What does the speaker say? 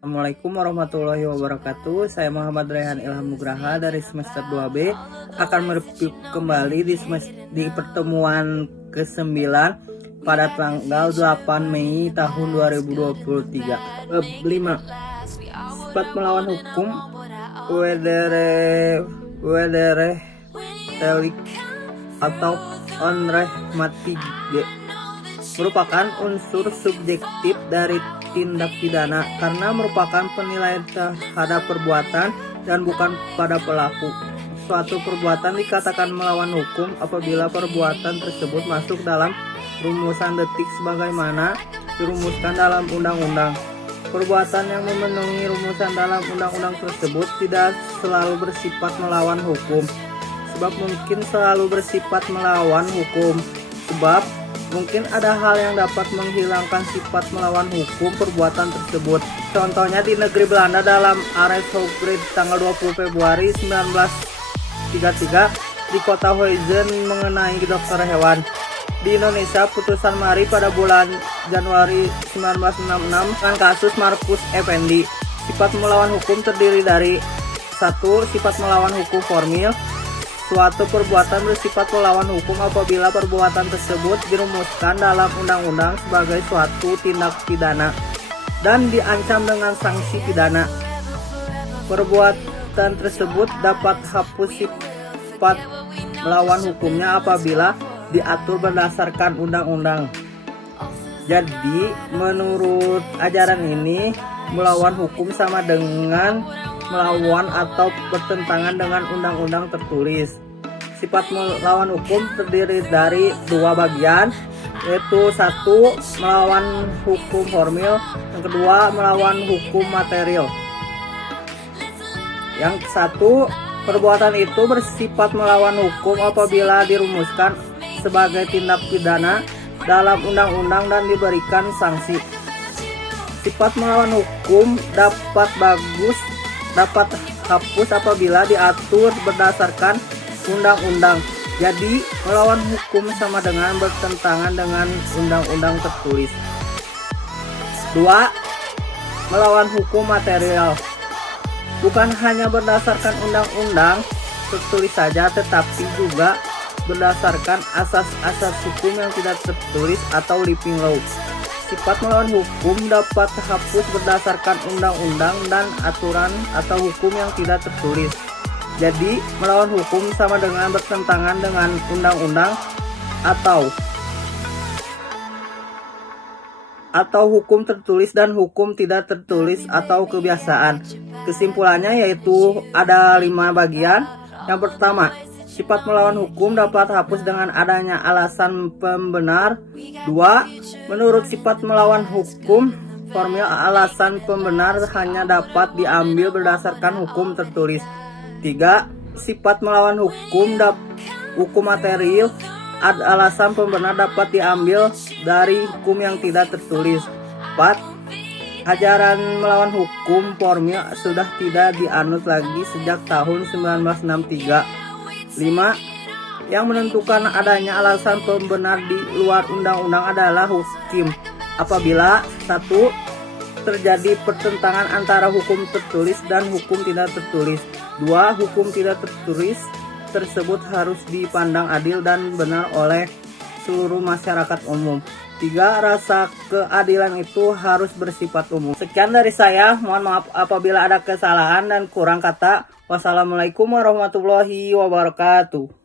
Assalamualaikum warahmatullahi wabarakatuh. Saya Muhammad Rehan Ilham Nugraha dari semester 2B akan mereview kembali di pertemuan ke-9 pada tanggal 8 Mei tahun 2023. 5. Sifat melawan hukum wedere telik atau onreh mati merupakan unsur subjektif dari tindak pidana karena merupakan penilaian terhadap perbuatan dan bukan pada pelaku. Suatu perbuatan dikatakan melawan hukum apabila perbuatan tersebut masuk dalam rumusan delik sebagaimana dirumuskan dalam undang-undang. Perbuatan yang memenuhi rumusan dalam undang-undang tersebut tidak selalu bersifat melawan hukum. Sebab mungkin selalu bersifat melawan hukum. Sebab mungkin ada hal yang dapat menghilangkan sifat melawan hukum perbuatan tersebut. Contohnya di negeri Belanda dalam Arrest Hoogred tanggal 20 Februari 1933 di kota Huizen mengenai dokter hewan. Di Indonesia putusan Mari pada bulan Januari 1966 dengan kasus Markus Effendi. Sifat melawan hukum terdiri dari 1. Sifat melawan hukum formil. Suatu perbuatan bersifat melawan hukum apabila perbuatan tersebut dirumuskan dalam undang-undang sebagai suatu tindak pidana dan diancam dengan sanksi pidana. Perbuatan tersebut dapat hapus sifat melawan hukumnya apabila diatur berdasarkan undang-undang. Jadi, menurut ajaran ini, melawan hukum sama dengan melawan atau bertentangan dengan undang-undang tertulis. Sifat melawan hukum terdiri dari 2 bagian, yaitu 1. Melawan hukum formil, yang kedua melawan hukum material. Yang 1. Perbuatan itu bersifat melawan hukum apabila dirumuskan sebagai tindak pidana dalam undang-undang dan diberikan sanksi. Sifat melawan hukum dapat hapus apabila diatur berdasarkan undang-undang. Jadi, melawan hukum sama dengan bertentangan dengan undang-undang tertulis. 2. Melawan hukum material. Bukan hanya berdasarkan undang-undang tertulis saja, tetapi juga berdasarkan asas-asas hukum yang tidak tertulis atau living law. Sifat melawan hukum dapat terhapus berdasarkan undang-undang dan aturan atau hukum yang tidak tertulis. Jadi, melawan hukum sama dengan bertentangan dengan undang-undang atau hukum tertulis dan hukum tidak tertulis atau kebiasaan. Kesimpulannya yaitu ada 5 bagian. Yang pertama, sifat melawan hukum dapat hapus dengan adanya alasan pembenar. 2. Menurut sifat melawan hukum formil, alasan pembenar hanya dapat diambil berdasarkan hukum tertulis. 3. Sifat melawan hukum material, alasan pembenar dapat diambil dari hukum yang tidak tertulis. 4. Ajaran melawan hukum formil sudah tidak dianut lagi sejak tahun 1963. 5. Yang menentukan adanya alasan pembenar di luar undang-undang adalah hakim. Apabila 1. Terjadi pertentangan antara hukum tertulis dan hukum tidak tertulis. 2. Hukum tidak tertulis tersebut harus dipandang adil dan benar oleh seluruh masyarakat umum. 3. Rasa keadilan itu harus bersifat umum. Sekian dari saya, mohon maaf apabila ada kesalahan dan kurang kata. Wassalamualaikum warahmatullahi wabarakatuh.